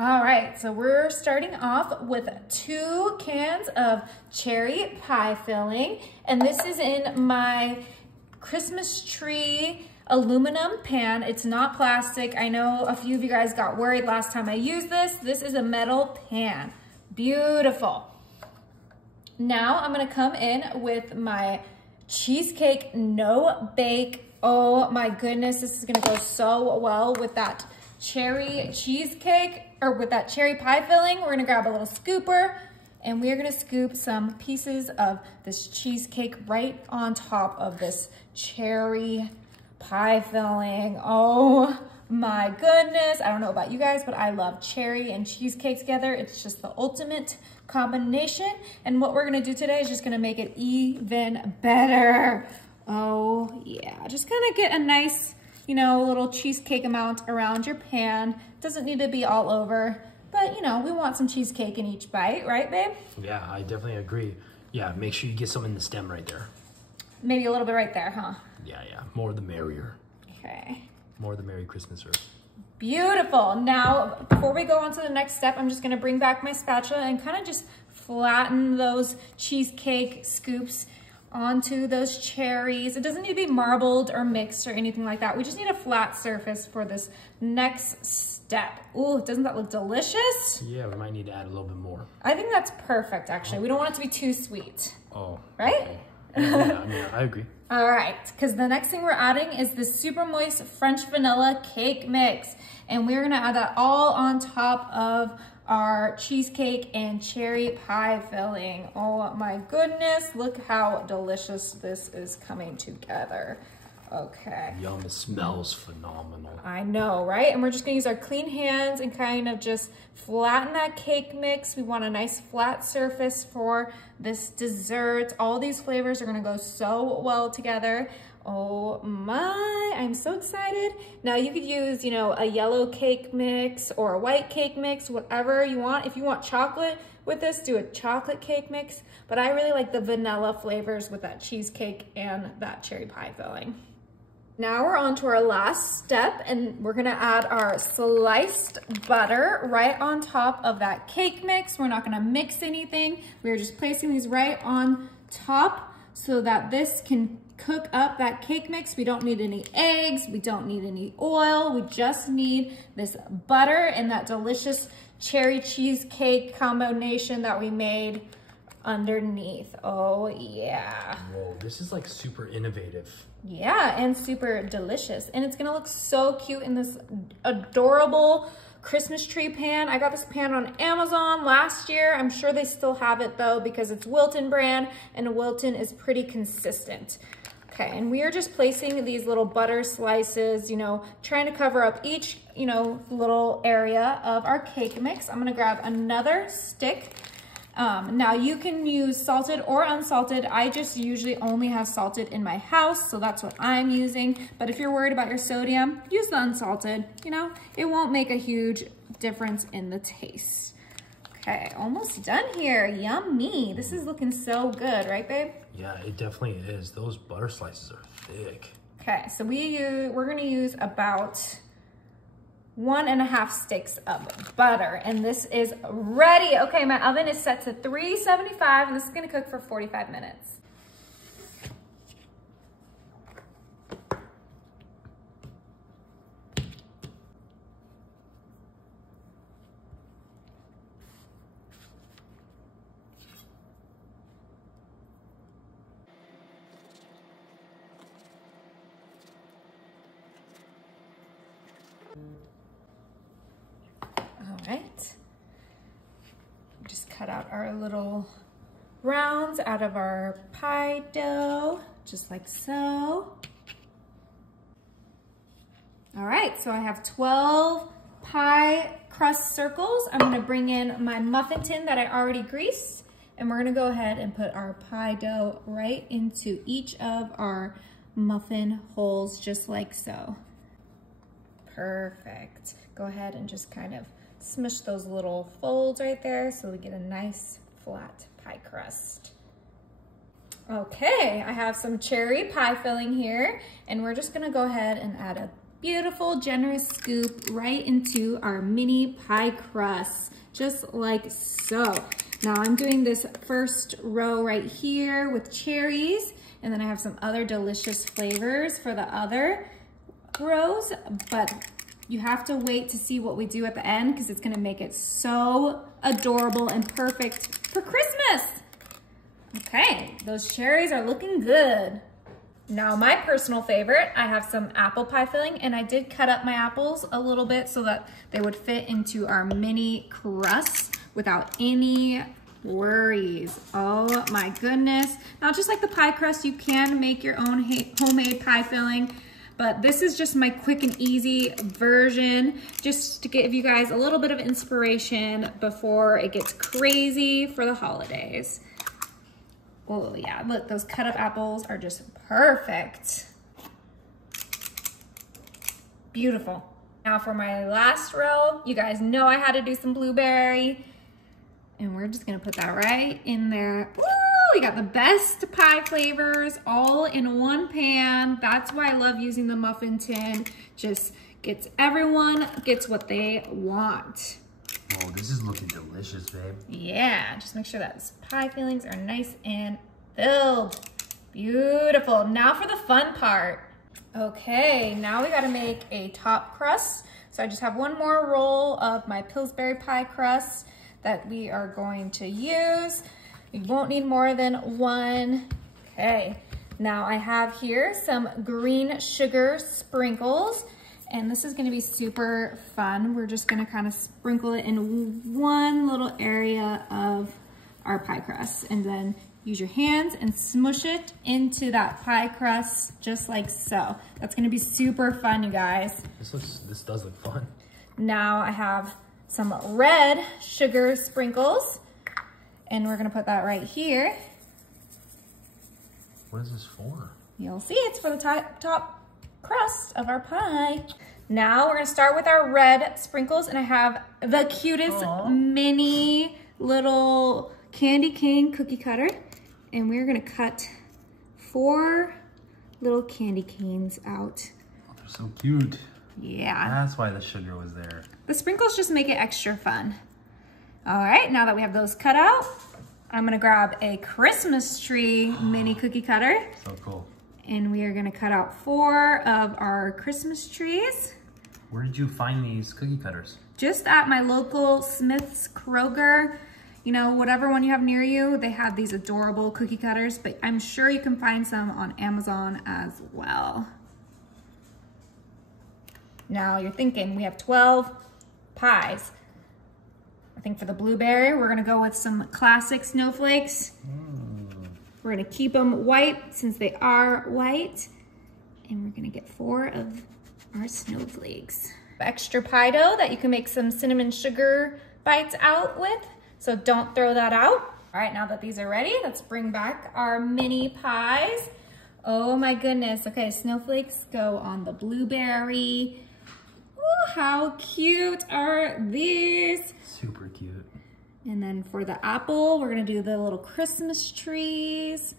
All right, so we're starting off with 2 cans of cherry pie filling, and this is in my Christmas tree aluminum pan. It's not plastic. I know a few of you guys got worried last time I used this. This is a metal pan. Beautiful. Now I'm gonna come in with my cheesecake no bake. Oh my goodness, this is gonna go so well with that cherry cheesecake, or with that cherry pie filling. We're gonna grab a little scooper and we're gonna scoop some pieces of this cheesecake right on top of this cherry pie filling. Oh my goodness. I don't know about you guys, but I love cherry and cheesecake together. It's just the ultimate combination. And what we're gonna do today is just gonna make it even better. Oh yeah, just gonna get a nice, you know, little cheesecake amount around your pan. Doesn't need to be all over, but you know, we want some cheesecake in each bite, right babe? Yeah, I definitely agree. Yeah, make sure you get some in the stem right there. Maybe a little bit right there, huh? Yeah, more the merrier. Okay. More the Merry Christmas earth. Beautiful. Now, before we go on to the next step, I'm just gonna bring back my spatula and kind of just flatten those cheesecake scoops onto those cherries. It doesn't need to be marbled or mixed or anything like that. We just need a flat surface for this next step. Ooh, doesn't that look delicious? Yeah, we might need to add a little bit more. I think that's perfect, actually. We don't want it to be too sweet. Oh. Right? Okay. Yeah, I agree. All right, because the next thing we're adding is this super moist French vanilla cake mix. And we're gonna add that all on top of our cheesecake and cherry pie filling. Oh my goodness, look how delicious this is coming together. Okay. Yum, it smells phenomenal. I know, right? And we're just gonna use our clean hands and kind of just flatten that cake mix. We want a nice flat surface for this dessert. All these flavors are gonna go so well together. Oh my, I'm so excited. Now you could use, you know, a yellow cake mix or a white cake mix, whatever you want. If you want chocolate with this, do a chocolate cake mix. But I really like the vanilla flavors with that cheesecake and that cherry pie filling. Now we're on to our last step, and we're gonna add our sliced butter right on top of that cake mix. We're not gonna mix anything. We're just placing these right on top so that this can cook up that cake mix. We don't need any eggs, we don't need any oil, we just need this butter and that delicious cherry cheesecake combination that we made underneath. Oh yeah. Whoa, this is like super innovative. Yeah, and super delicious. And it's gonna look so cute in this adorable Christmas tree pan. I got this pan on Amazon last year. I'm sure they still have it though, because it's Wilton brand and Wilton is pretty consistent. Okay, and we are just placing these little butter slices, you know, trying to cover up each, you know, little area of our cake mix. I'm gonna grab another stick. Now you can use salted or unsalted. I just usually only have salted in my house, so that's what I'm using. But if you're worried about your sodium, use the unsalted. You know, it won't make a huge difference in the taste. Okay, almost done here. Yummy. This is looking so good, right babe? Yeah, it definitely is. Those butter slices are thick. Okay, so we're gonna use about 1.5 sticks of butter, and this is ready. Okay, my oven is set to 375, and this is gonna cook for 45 minutes. All right, just cut out our little rounds out of our pie dough, just like so. All right, so I have 12 pie crust circles. I'm gonna bring in my muffin tin that I already greased, and we're gonna go ahead and put our pie dough right into each of our muffin holes, just like so. Perfect. Go ahead and just kind of smush those little folds right there so we get a nice flat pie crust. Okay, I have some cherry pie filling here, and we're just gonna go ahead and add a beautiful, generous scoop right into our mini pie crust, just like so. Now I'm doing this first row right here with cherries, and then I have some other delicious flavors for the other rows, but you have to wait to see what we do at the end because it's gonna make it so adorable and perfect for Christmas. Okay, those cherries are looking good. Now my personal favorite, I have some apple pie filling, and I did cut up my apples a little bit so that they would fit into our mini crust without any worries. Oh my goodness. Now just like the pie crust, you can make your own homemade pie filling, but this is just my quick and easy version, just to give you guys a little bit of inspiration before it gets crazy for the holidays. Oh yeah, look, those cut up apples are just perfect. Beautiful. Now for my last row, you guys know I had to do some blueberry, and we're just gonna put that right in there. Woo! We got the best pie flavors all in one pan. That's why I love using the muffin tin. Just everyone gets what they want. Oh, this is looking delicious, babe. Yeah, just make sure that pie fillings are nice and filled. Beautiful. Now for the fun part. Okay, now we gotta make a top crust. So I just have one more roll of my Pillsbury pie crust that we are going to use. You won't need more than one. Okay, now I have here some green sugar sprinkles, and this is gonna be super fun. We're just gonna kind of sprinkle it in one little area of our pie crust, and then use your hands and smush it into that pie crust just like so. That's gonna be super fun, you guys. This does look fun. Now I have some red sugar sprinkles, and we're gonna put that right here. What is this for? You'll see, it's for the top crust of our pie. Now we're gonna start with our red sprinkles, and I have the cutest mini little candy cane cookie cutter, and we're gonna cut 4 little candy canes out. Oh, they're so cute. Yeah. That's why the sugar was there. The sprinkles just make it extra fun. All right, now that we have those cut out, I'm gonna grab a Christmas tree mini cookie cutter. So cool. And we are gonna cut out 4 of our Christmas trees. Where did you find these cookie cutters? Just at my local Smith's Kroger. You know, whatever one you have near you, they have these adorable cookie cutters, but I'm sure you can find some on Amazon as well. Now you're thinking, we have 12 pies. I think for the blueberry, we're gonna go with some classic snowflakes. We're gonna keep them white since they are white. And we're gonna get 4 of our snowflakes. Extra pie dough that you can make some cinnamon sugar bites out with. So don't throw that out. All right, now that these are ready, let's bring back our mini pies. Oh my goodness. Okay, snowflakes go on the blueberry. Ooh, how cute are these? Super cute. And then for the apple, we're gonna do the little Christmas trees.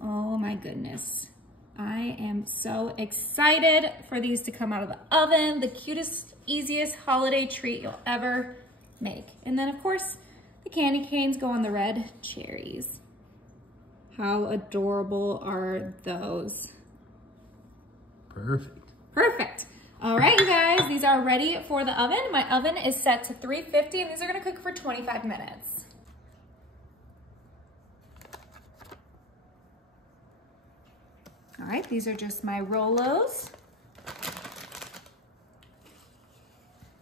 Oh my goodness. I am so excited for these to come out of the oven. The cutest, easiest holiday treat you'll ever make. And then of course, the candy canes go on the red cherries. How adorable are those? Perfect. Perfect. All right, you guys, these are ready for the oven. My oven is set to 350, and these are gonna cook for 25 minutes. All right, these are just my Rolos.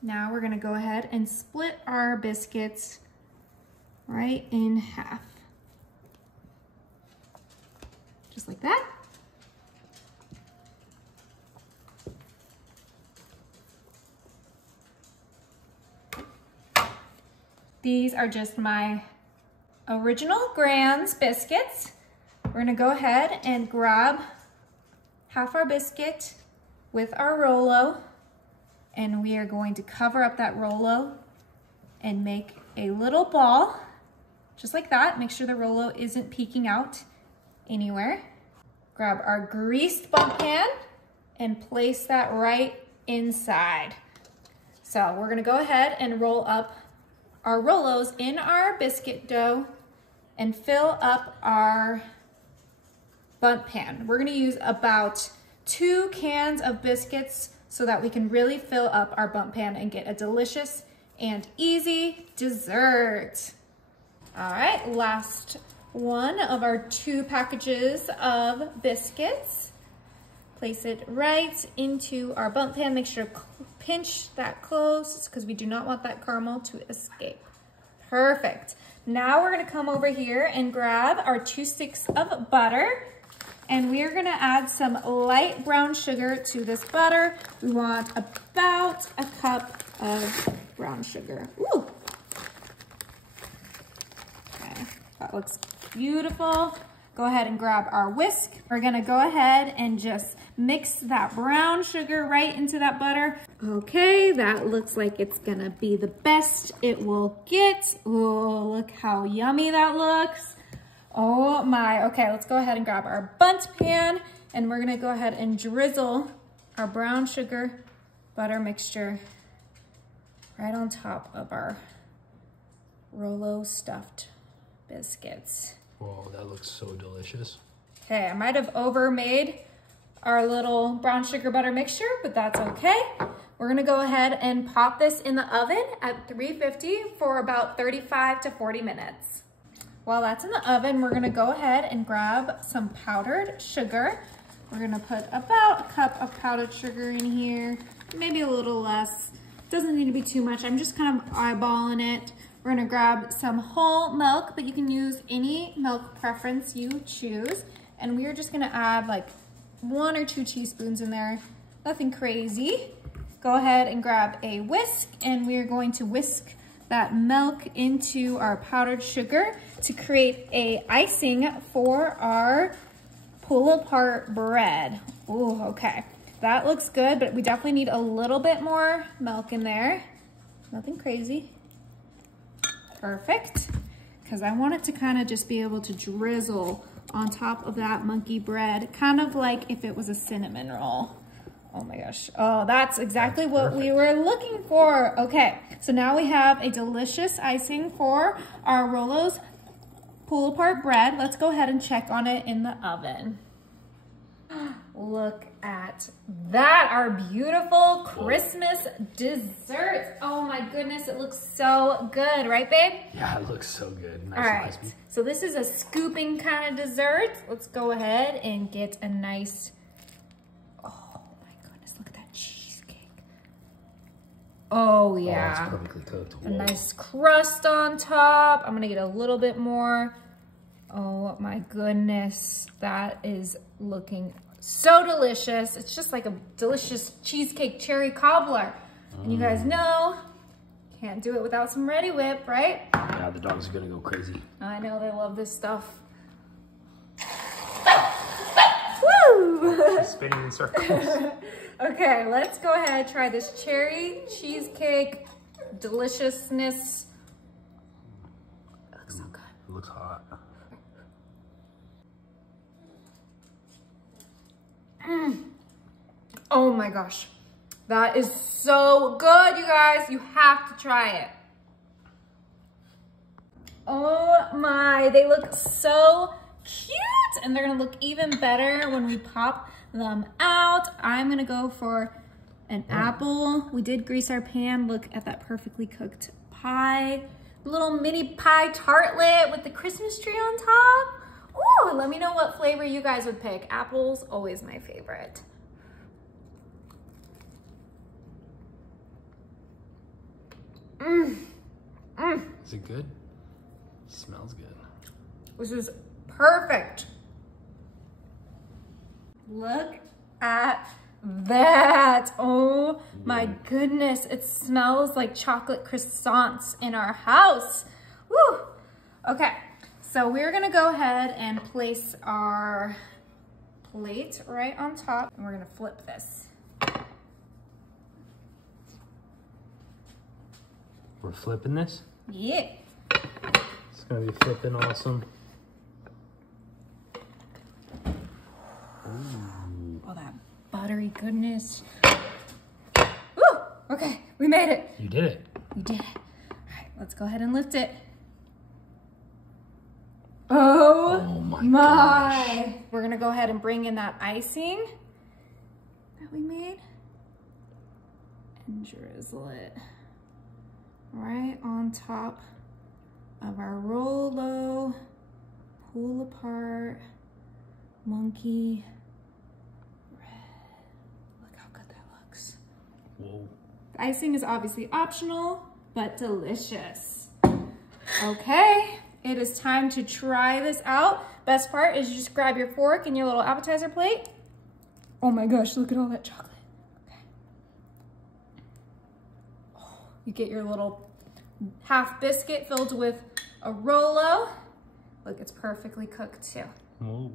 Now we're gonna go ahead and split our biscuits right in half. Just like that. These are just my original Grands biscuits. We're gonna go ahead and grab half our biscuit with our Rolo, and we are going to cover up that Rolo and make a little ball, just like that. Make sure the Rolo isn't peeking out anywhere. Grab our greased bump pan and place that right inside. So we're gonna go ahead and roll up our Rolos in our biscuit dough and fill up our bundt pan. We're gonna use about 2 cans of biscuits so that we can really fill up our bundt pan and get a delicious and easy dessert. All right, last one of our 2 packages of biscuits. Place it right into our bundt pan. Make sure to pinch that close because we do not want that caramel to escape. Perfect. Now we're gonna come over here and grab our 2 sticks of butter, and we are gonna add some light brown sugar to this butter. We want about a cup of brown sugar. Ooh. Okay, that looks beautiful. Go ahead and grab our whisk. We're gonna go ahead and just mix that brown sugar right into that butter. Okay, that looks like it's gonna be the best it will get. Oh, look how yummy that looks. Oh my, okay, let's go ahead and grab our bundt pan, and we're gonna go ahead and drizzle our brown sugar butter mixture right on top of our Rolo stuffed biscuits. Whoa, that looks so delicious. Okay, I might have overmade our little brown sugar butter mixture, but that's okay. We're gonna go ahead and pop this in the oven at 350 for about 35 to 40 minutes. While that's in the oven, we're gonna go ahead and grab some powdered sugar. We're gonna put about a cup of powdered sugar in here, maybe a little less. Doesn't need to be too much. I'm just kind of eyeballing it. We're gonna grab some whole milk, but you can use any milk preference you choose. And we are just gonna add like 1 or 2 teaspoons in there, nothing crazy. Go ahead and grab a whisk, and we are going to whisk that milk into our powdered sugar to create a icing for our pull-apart bread. Ooh, okay. That looks good, but we definitely need a little bit more milk in there. Nothing crazy. Perfect, because I want it to kind of just be able to drizzle on top of that monkey bread, kind of like if it was a cinnamon roll. Oh my gosh. Oh, that's exactly what we were looking for. Okay, so now we have a delicious icing for our Rolo's pull-apart bread. Let's go ahead and check on it in the oven. Look at that, our beautiful Christmas dessert. Oh my goodness, it looks so good, right babe? Yeah, it looks so good. Nice. All right, so this is a scooping kind of dessert. Let's go ahead and get a nice, oh my goodness, look at that cheesecake. Oh yeah. Oh, it's perfectly cooked. A nice crust on top. I'm gonna get a little bit more. Oh my goodness, that is looking so delicious. It's just like a delicious cheesecake cherry cobbler. And you guys know, can't do it without some Ready Whip, right? Yeah, the dogs are gonna go crazy. I know, they love this stuff. Woo! She's spinning in circles. Okay, let's go ahead and try this cherry cheesecake deliciousness. It looks so good. It looks hot. Oh my gosh, that is so good, you guys. You have to try it. Oh my, they look so cute, and they're gonna look even better when we pop them out. I'm gonna go for an apple. We did grease our pan. Look at that perfectly cooked pie. Little mini pie tartlet with the Christmas tree on top. Ooh, let me know what flavor you guys would pick. Apple's always my favorite. Is it good? It smells good. This is perfect. Look at that. Oh my goodness. It smells like chocolate croissants in our house. Woo. Okay, so we're gonna go ahead and place our plate right on top, and we're gonna flip this. We're flipping this? Yeah. It's gonna be flipping awesome. Oh, that buttery goodness. Okay, we made it. You did it. We did it. All right, let's go ahead and lift it. Oh my my. We're gonna go ahead and bring in that icing that we made and drizzle it right on top of our Rolo pull apart monkey bread. Look how good that looks. Whoa. The icing is obviously optional, but delicious. Okay, it is time to try this out. Best part is you just grab your fork and your little appetizer plate. Oh my gosh, look at all that chocolate. Okay. Oh, you get your little half biscuit filled with a Rolo. Look, it's perfectly cooked too. Whoa.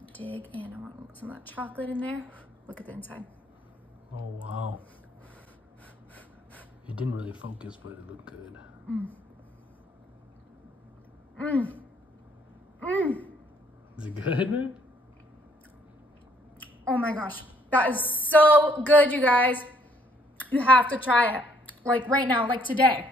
And dig in. I want some of that chocolate in there. Look at the inside. Oh, wow. It didn't really focus, but it looked good. Mm. Mm. Mm. Is it good, man? Oh my gosh, that is so good, you guys. You have to try it, like right now, like today.